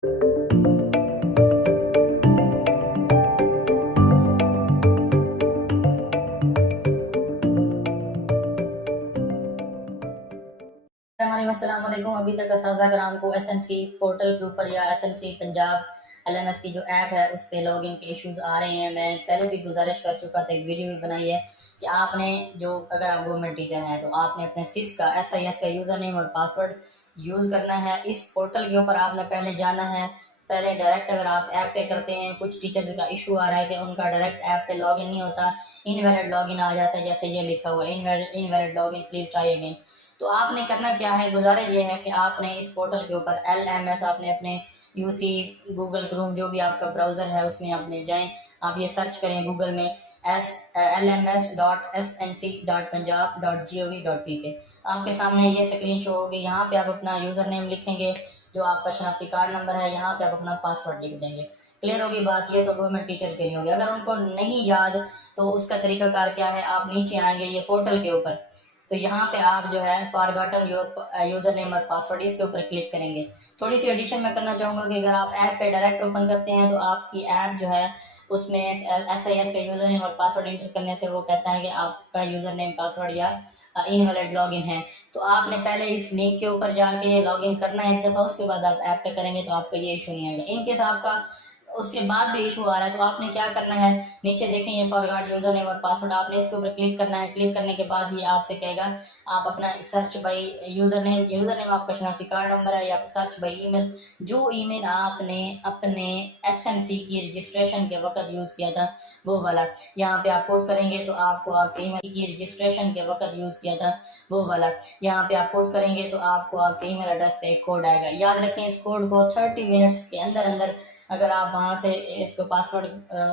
अस्सलाम वालेकुम। अभी तक असाज़ाग्राम को एसएमसी पोर्टल के ऊपर या एसएमसी पंजाब एलएमएस की जो ऐप है उस पर लॉगिन के इश्यूज़ आ रहे हैं। मैं पहले भी गुजारिश कर चुका था, एक वीडियो भी बनाई है कि आपने जो अगर आप गवर्नमेंट टीचर हैं तो आपने अपने सिस का SIS का यूज़र नेम और पासवर्ड यूज़ करना है। इस पोर्टल के ऊपर आपने पहले जाना है। पहले डायरेक्ट अगर आप ऐप पे करते हैं, कुछ टीचर्स का इशू आ रहा है कि उनका डायरेक्ट ऐप पे लॉगिन नहीं होता, इनवैलिड लॉगिन आ जाता है, जैसे ये लिखा हुआ है invalid login, please try again. तो आपने करना क्या है, गुजारिश ये है कि आपने इस पोर्टल के ऊपर LMS आपने अपने यूसी गूगल क्रोम जो भी आपका ब्राउज़र है उसमें आपने जाएं, आप ये सर्च करें गूगल में lms.snc.punjab.gov.pk। आपके सामने ये स्क्रीन शो होगी। यहाँ पे आप अपना यूज़र नेम लिखेंगे, जो आपका शनाख्ती कार्ड नंबर है, यहाँ पे आप अपना पासवर्ड लिख देंगे। क्लियर होगी बात। ये तो गवर्नमेंट टीचर के लिए होगी। अगर उनको नहीं याद तो उसका तरीकाकार क्या है, आप नीचे आएंगे ये पोर्टल के ऊपर, तो यहाँ पे आप जो है फॉरगॉटन योर यूज़र नेम और पासवर्ड, इसके ऊपर क्लिक करेंगे। थोड़ी सी एडिशन मैं करना चाहूँगा कि अगर आप ऐप पे डायरेक्ट ओपन करते हैं तो आपकी ऐप जो है उसमें SIS का यूज़र नेम और पासवर्ड इंटर करने से वो कहता है कि आपका यूज़र नेम पासवर्ड या इनवैलिड लॉगिन है। तो आपने पहले इस लिंक के ऊपर जाके लॉगिन करना है एक दफ़ा, उसके बाद आप ऐप पे करेंगे तो आपको ये इशू नहीं आएगा। इनकेस आपका उसके बाद भी इशू आ रहा है तो आपने क्या करना है, नीचे देखें ये फॉरगॉट यूज़र नेम और पासवर्ड, आपने इसके ऊपर क्लिक करना है। क्लिक करने के बाद ये आपसे कहेगा आप अपना सर्च बाई यूज़र नेम आपका शनाख्ती कार्ड नंबर है, या सर्च बाई ईमेल, जो ईमेल आपने अपने SNC की रजिस्ट्रेशन के वक्त यूज़ किया था वो वाला यहाँ पे आप पुट करेंगे। तो आपको आपके ईमेल की रजिस्ट्रेशन के वक्त यूज़ किया था वो वाला यहाँ पे आप पुट करेंगे तो आपको आपके ईमेल एड्रेस पे एक कोड आएगा। याद रखें इस कोड को 30 मिनट्स के अंदर अंदर अगर आप वहाँ से इसको पासवर्ड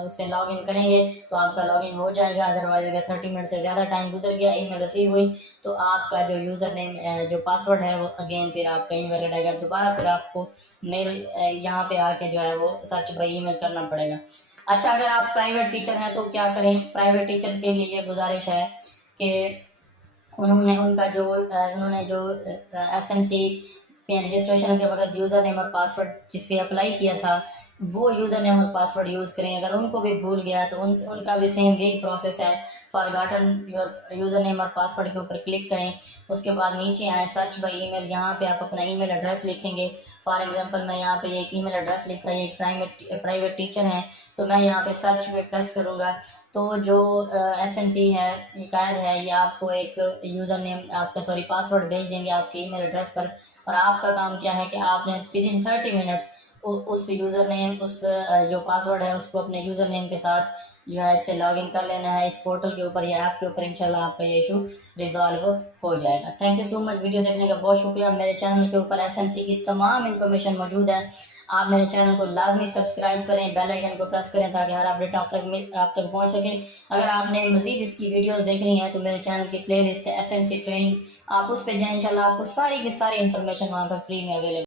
उससे लॉगिन करेंगे तो आपका लॉगिन हो जाएगा। अदरवाइज अगर 30 मिनट से ज़्यादा टाइम गुजर गया, ईमेल रिसीव हुई, तो आपका जो यूज़र नेम जो पासवर्ड है वो अगेन फिर आपका इनवैलिड आएगा। दोबारा फिर आपको मेल यहाँ पे आके जो है वो सर्च बाई ईमेल करना पड़ेगा। अच्छा, अगर आप प्राइवेट टीचर हैं तो क्या करें, प्राइवेट टीचर्स के लिए ये गुजारिश है कि उन्होंने जो SNC रजिस्ट्रेशन के वक्त यूज़र नेम और पासवर्ड जिससे अप्लाई किया था वो यूज़र नेम और पासवर्ड यूज़ करें। अगर उनको भी भूल गया तो उनका भी सेम यही प्रोसेस है। फॉरगॉटन योर यूज़र नेम और पासवर्ड के ऊपर क्लिक करें, उसके बाद नीचे आए सर्च बाई ईमेल, यहाँ पे आप अपना ईमेल एड्रेस लिखेंगे। फॉर एग्जांपल मैं यहाँ पे एक ईमेल एड्रेस लिखा है, एक प्राइवेट टीचर है, तो मैं यहाँ पे सर्च पे प्रेस करूँगा तो जो SNC है कायद है ये आपको एक यूज़र नेम आपका पासवर्ड भेज देंगे आपके ईमेल एड्रेस पर। और आपका काम क्या है कि आपने विदिन 30 मिनट्स उस यूज़र नेम जो पासवर्ड है उसको अपने यूज़र नेम के साथ जो है इससे लॉगिन कर लेना है इस पोर्टल के ऊपर या ऐप के ऊपर। इंशाल्लाह आपका ये इशू रिजॉल्व हो जाएगा। Thank you so much. Video देखने का बहुत शुक्रिया। मेरे चैनल के ऊपर SNC की तमाम इन्फॉर्मेशन मौजूद है। आप मेरे चैनल को लाजमी सब्सक्राइब करें, बेल आइकन को प्रेस करें ताकि हर अपडेट आप तक पहुंच सके। अगर आपने मज़ीद इसकी वीडियोस देखनी है तो मेरे चैनल की प्लेलिस्ट है SNC ट्रेनिंग, आप उस पर जाएँ। इंशाल्लाह आपको सारी की सारी इन्फॉर्मेशन वहाँ पर फ्री में अवेलेबल